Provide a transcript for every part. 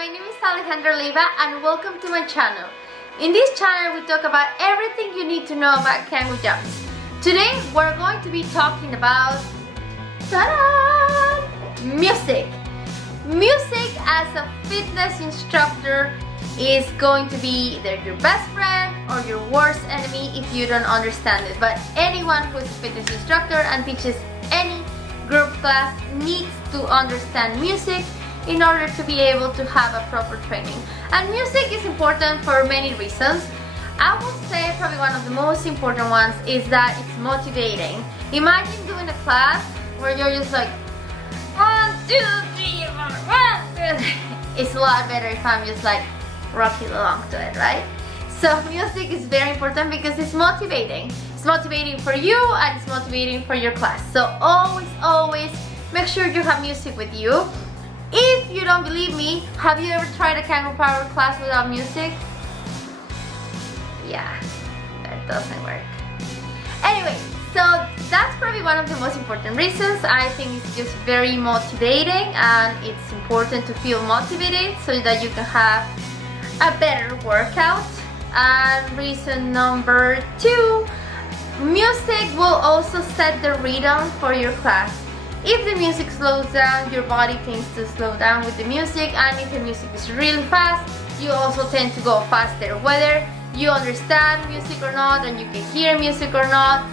my name is Alejandra Leiva and welcome to my channel. In this channel we talk about everything you need to know about Kangoo Jumps. Today we're going to be talking about music. Music as a fitness instructor is going to be either your best friend or your worst enemy if you don't understand it. But anyone who's a fitness instructor and teaches any group class needs to understand music in order to be able to have a proper training. And music is important for many reasons. I would say probably one of the most important ones is that it's motivating. Imagine doing a class where you're just like 1, 2, 3, 4, 1, 2, 3. It's a lot better if I'm just like rocking along to it, right? So music is very important because it's motivating. It's motivating for you and it's motivating for your class. So always make sure you have music with you. If you don't believe me, have you ever tried a Kangoo Power class without music? Yeah, that doesn't work. Anyway, so that's probably one of the most important reasons. I think it's just very motivating and it's important to feel motivated so that you can have a better workout. And reason number 2, music will also set the rhythm for your class. If the music slows down, your body tends to slow down with the music, and if the music is really fast, you also tend to go faster. Whether you understand music or not, and you can hear music or not,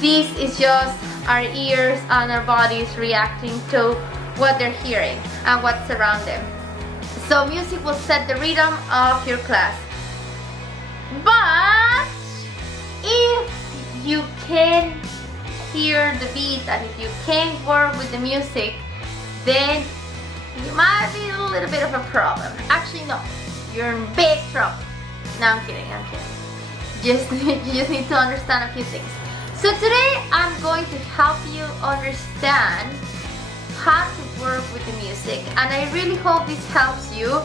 this is just our ears and our bodies reacting to what they're hearing and what's around them. So music will set the rhythm of your class. But if you can hear the beat and if you can't work with the music, then you might be a little bit of a problem. Actually no, you're in big trouble. No, I'm kidding. You just need to understand a few things. So today I'm going to help you understand how to work with the music, and I really hope this helps you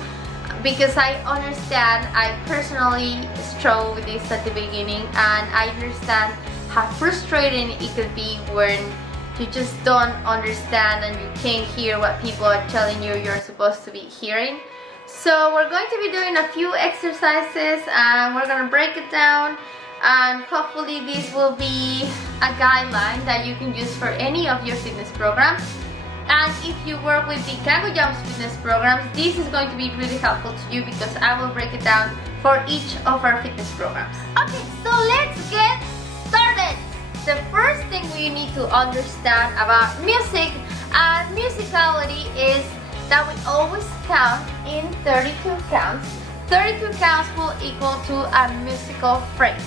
because I understand, I personally struggled with this at the beginning, and I understand how frustrating it could be when you just don't understand and you can't hear what people are telling you you're supposed to be hearing. So we're going to be doing a few exercises and we're going to break it down, and hopefully this will be a guideline that you can use for any of your fitness programs. And if you work with the Kangoo Jumps Fitness Programs, this is going to be really helpful to you because I will break it down for each of our fitness programs. Okay, so let's get started. The first thing we need to understand about music and musicality is that we always count in 32 counts. 32 counts will equal to a musical phrase.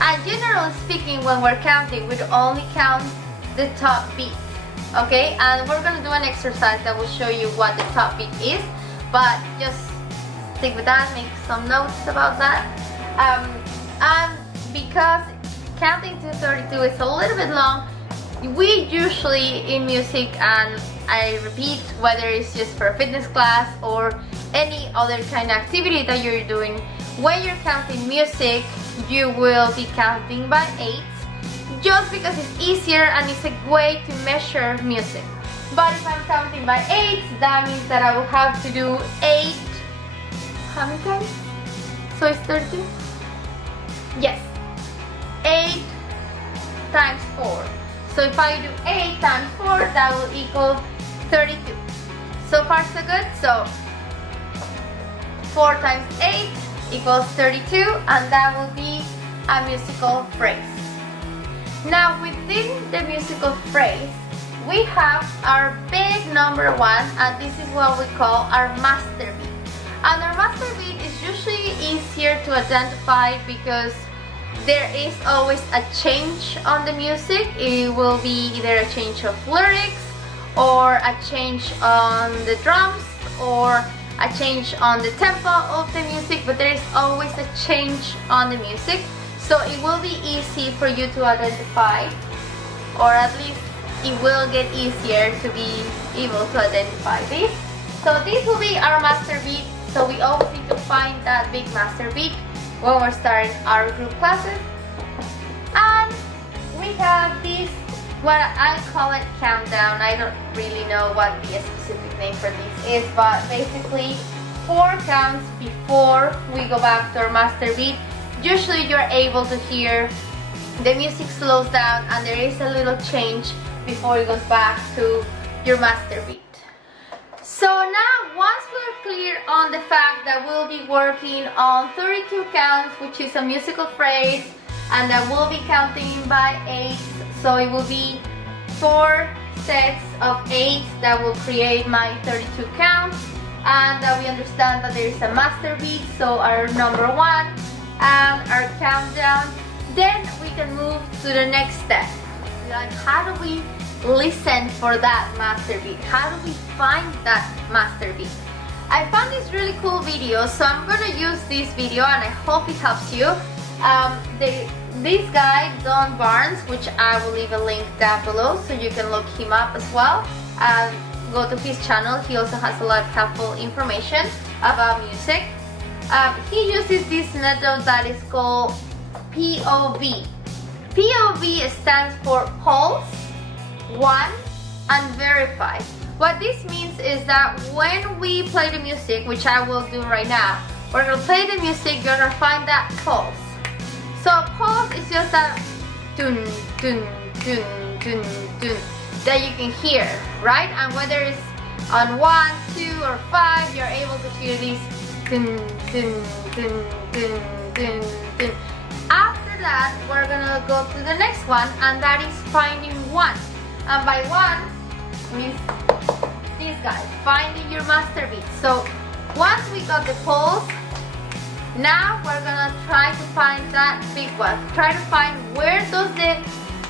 And generally speaking, when we're counting, we only count the top beat. Okay, and we're gonna do an exercise that will show you what the top beat is, but just stick with that, make some notes about that. And because counting to 32 is a little bit long, we usually in music, and I repeat, whether it's just for a fitness class or any other kind of activity that you're doing, when you're counting music, you will be counting by 8, just because it's easier and it's a way to measure music. But if I'm counting by 8, that means that I will have to do 8, how many times? So it's 32? Yes, 8 times 4. So if I do 8 times 4, that will equal 32. So far so good. So 4 times 8 equals 32, and that will be a musical phrase. Now within the musical phrase, we have our big number 1, and this is what we call our master beat. And our master beat is usually easier to identify because there is always a change on the music. It will be either a change of lyrics or a change on the drums or a change on the tempo of the music, but there is always a change on the music. So it will be easy for you to identify, or at least it will get easier to be able to identify this. So this will be our master beat. So we always need to find that big master beat when we're starting our group classes. And we have this, what I call it countdown. I don't really know what the specific name for this is, but basically 4 counts before we go back to our master beat. Usually you're able to hear the music slows down and there is a little change before it goes back to your master beat. So now, once we're clear on the fact that we'll be working on 32 counts, which is a musical phrase, and that we'll be counting by 8, so it will be 4 sets of 8 that will create my 32 counts, and that we understand that there is a master beat, so our number 1 and our countdown. Then we can move to the next step. Like, how do we listen for that master beat? How do we find that master beat? I found this really cool video, so I'm gonna use this video and I hope it helps you. This guy, Don Baarns, which I will leave a link down below so you can look him up as well. Go to his channel. He also has a lot of helpful information about music. He uses this method that is called POV. POV stands for pulse, 1, and verify. What this means is that when we play the music, which I will do right now, we're gonna play the music, you're gonna find that pulse. So pulse is just that dun dun dun dun dun that you can hear, right? And whether it's on 1, 2, or 5, you're able to hear this dun dun dun dun dun dun. After that, we're gonna go to the next one, and that is finding 1. And by 1 means this guy, finding your master beat. So once we got the pulse, now we're gonna try to find that big one. Try to find where does the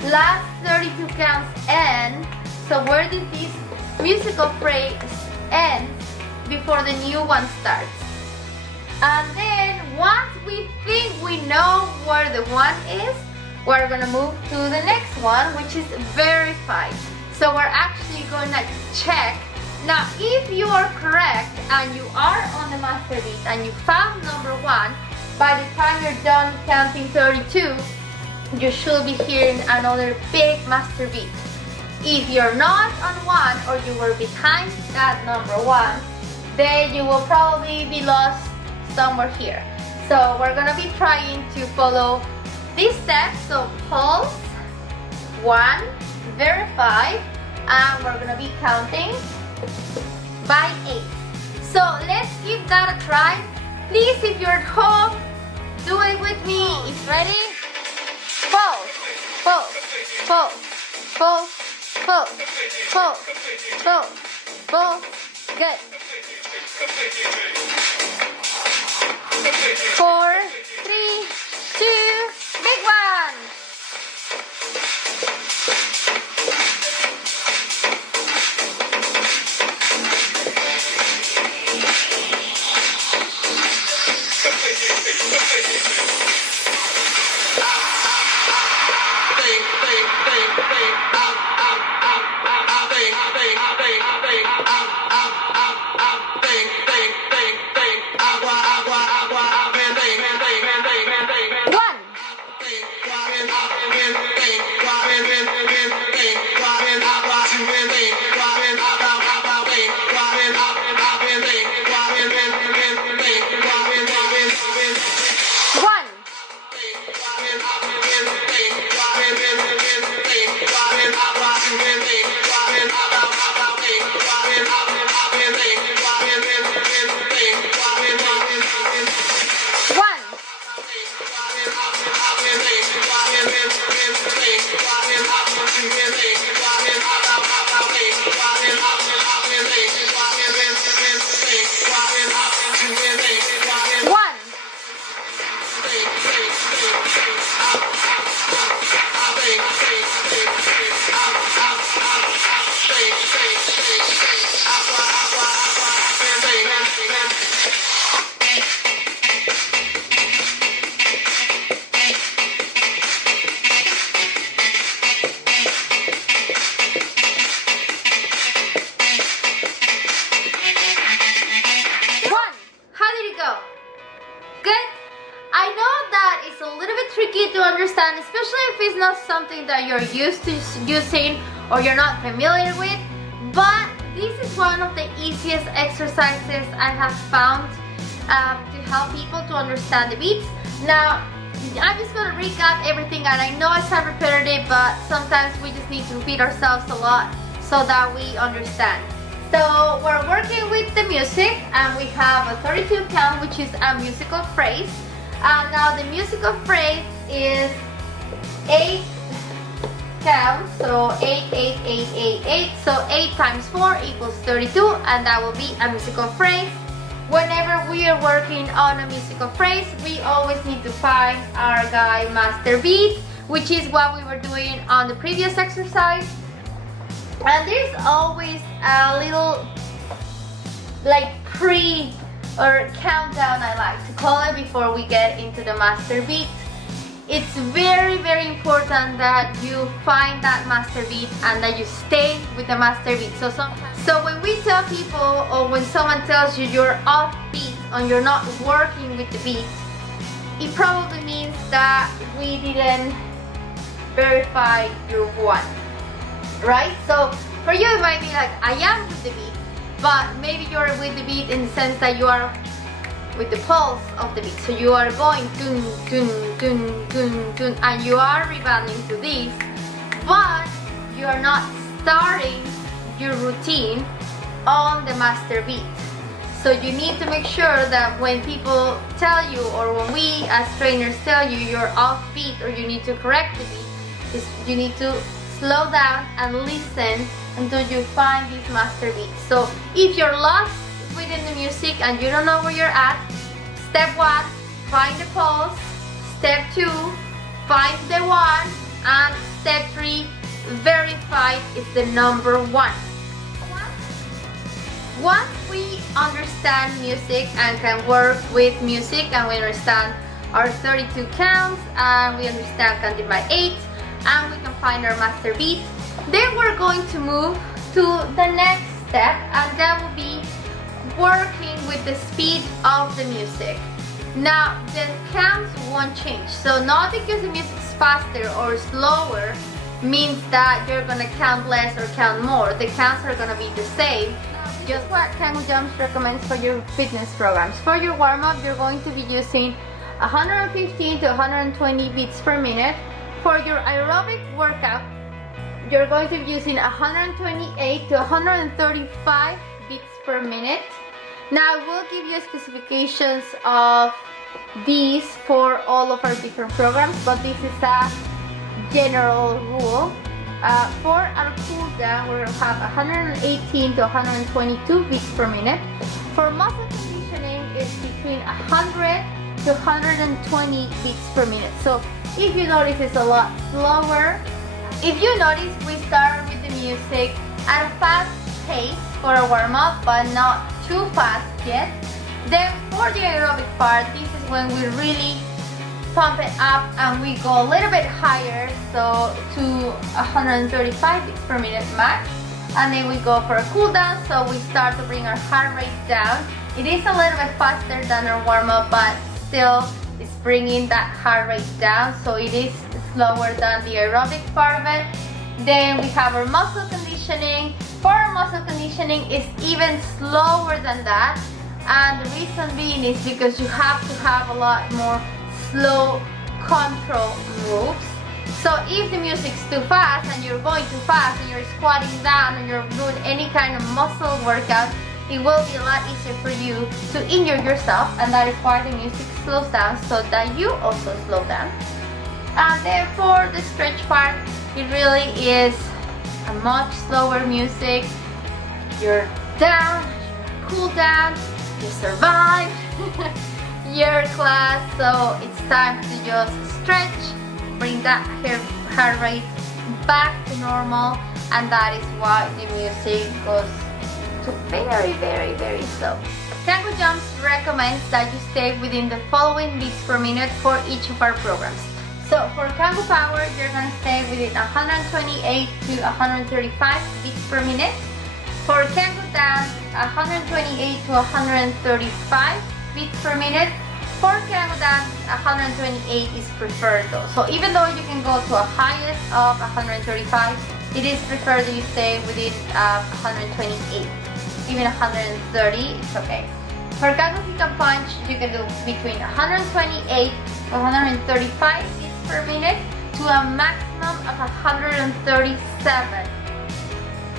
last 32 counts end. So where did this musical phrase end before the new one starts? And then once we think we know where the 1 is, we're gonna move to the next one, which is verified. So we're actually gonna check. Now, if you are correct and you are on the master beat and you found number 1, by the time you're done counting 32, you should be hearing another big master beat. If you're not on 1 or you were behind that number 1, then you will probably be lost somewhere here. So we're gonna be trying to follow these steps. So pulse, 1, verify, and we're gonna be counting by 8. So let's give that a try. Please, if you're at home, do it with me. It's ready? Pulse, pulse, pulse, pulse, pulse, pulse, pulse, pulse. Good. 4, 3, 2, big one. Tricky to understand, especially if it's not something that you're used to using or you're not familiar with, but this is one of the easiest exercises I have found to help people to understand the beats. Now, I'm just going to recap everything, and I know it's repetitive, but sometimes we just need to repeat ourselves a lot so that we understand. So we're working with the music, and we have a 32 count, which is a musical phrase. Now the musical phrase is 8 counts, so 8, 8, 8, 8, 8. So 8 times 4 equals 32, and that will be a musical phrase. Whenever we are working on a musical phrase, we always need to find our guide master beat, which is what we were doing on the previous exercise. And there's always a little like pre or countdown, I like to call it, before we get into the master beat. It's very, very important that you find that master beat and that you stay with the master beat. So when we tell people, or when someone tells you you're off beat or you're not working with the beat, it probably means that we didn't verify your one, right? So for you it might be like, I am with the beat, but maybe you're with the beat in the sense that you are with the pulse of the beat. So you are going dun, dun, dun, dun, dun, and you are rebounding to this, but you are not starting your routine on the master beat. So you need to make sure that when people tell you, or when we as trainers tell you you're off beat or you need to correct the beat, you need to slow down and listen until you find this master beat. So if you're lost within the music and you don't know where you're at, step 1, find the pulse. Step 2, find the 1, and step 3, verify it's the number 1. Once we understand music and can work with music, and we understand our 32 counts, and we understand counting by 8, and we can find our master beat, then we're going to move to the next step, and that will be working with the speed of the music. Now the counts won't change, so not because the music is faster or slower means that you're gonna count less or count more. The counts are gonna be the same. Just what Kangoo Jumps recommends for your fitness programs. For your warm-up, you're going to be using 115 to 120 beats per minute. For your aerobic workout, you're going to be using 128 to 135 beats per minute. Now we'll give you specifications of these for all of our different programs, but this is a general rule. For our cool down, we'll have 118 to 122 beats per minute. For muscle conditioning, it's between 100 to 120 beats per minute. So if you notice, it's a lot slower. If you notice, we start with the music at a fast pace for a warm-up, but not too fast yet. Then for the aerobic part, this is when we really pump it up and we go a little bit higher, so to 135 beats per minute max. And then we go for a cool down, so we start to bring our heart rate down. It is a little bit faster than our warm-up, but still it's bringing that heart rate down, so it is slower than the aerobic part of it. Then we have our muscle conditioning. For our muscle conditioning, it's even slower than that, and the reason being is because you have to have a lot more slow control moves. So if the music's too fast and you're going too fast and you're squatting down and you're doing any kind of muscle workout, it will be a lot easier for you to injure yourself, and that is why the music slows down, so that you also slow down. And then for the stretch part, it really is a much slower music. You're down, you're cool down, you survived your class, so it's time to just stretch, bring that heart rate back to normal, and that is why the music goes to very, very, very slow. Kangoo Jumps recommends that you stay within the following beats per minute for each of our programs. So for Kangoo Power, you're going to stay within 128 to 135 beats per minute. For Kangoo Dance, 128 to 135 beats per minute. For Kangoo Dance, 128 is preferred though. So even though you can go to a highest of 135, it is preferred that you stay within 128. Even 130, it's okay. For Kangoo Kick and Punch, you can do between 128 to 135 beats per minute to a maximum of 137.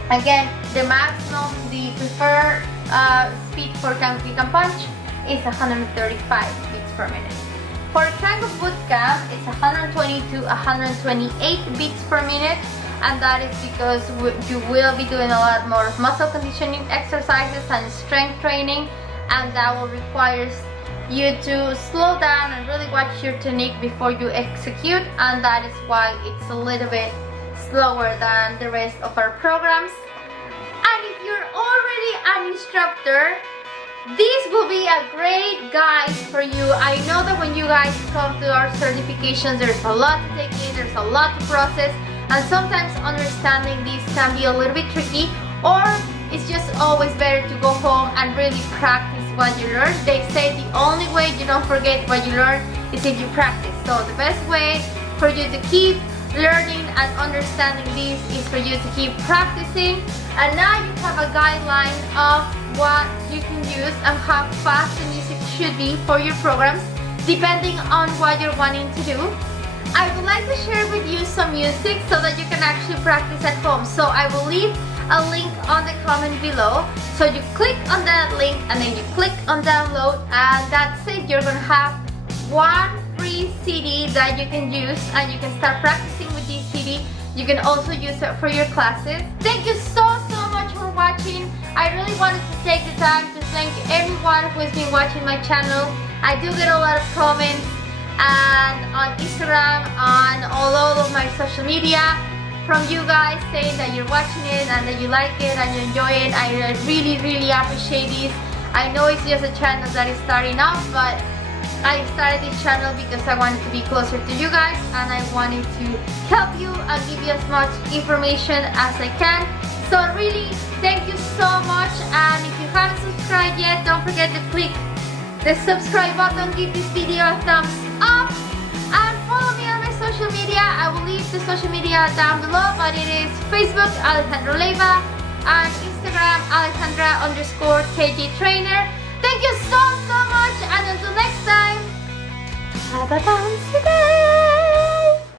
Again, the maximum, the preferred speed for Kangoo Kick and Punch is 135 beats per minute. For Kangoo Bootcamp, it's 120 to 128 beats per minute, and that is because you will be doing a lot more muscle conditioning exercises and strength training, and that will require you to slow down and really watch your technique before you execute, and that is why it's a little bit slower than the rest of our programs. And if you're already an instructor, this will be a great guide for you. I know that when you guys come to our certifications, there's a lot to take in, there's a lot to process, and sometimes understanding these can be a little bit tricky, or it's just always better to go home and really practice what you learn. They say the only way you don't forget what you learn is if you practice. So the best way for you to keep learning and understanding this is for you to keep practicing. And now you have a guideline of what you can use and how fast the music should be for your programs, depending on what you're wanting to do. I would like to share with you some music so that you can actually practice at home. So I will leave a link on the comment below. So you click on that link and then you click on download, and that's it. You're gonna have one free CD that you can use, and you can start practicing with this CD. You can also use it for your classes. Thank you so much for watching. I really wanted to take the time to thank everyone who has been watching my channel. I do get a lot of comments and on Instagram, on all of my social media, from you guys saying that you're watching it and that you like it and you enjoy it. I really appreciate this. I know it's just a channel that is starting off, but I started this channel because I wanted to be closer to you guys, and I wanted to help you and give you as much information as I can. So really, thank you so much, and if you haven't subscribed yet, don't forget to click the subscribe button, give this video a thumbs up, and follow me on my social media. I will leave the social media down below, but it is Facebook, Alejandra Leiva, and Instagram, Alejandra_KG Trainer. Thank you so much, and until next time, have a bouncy day!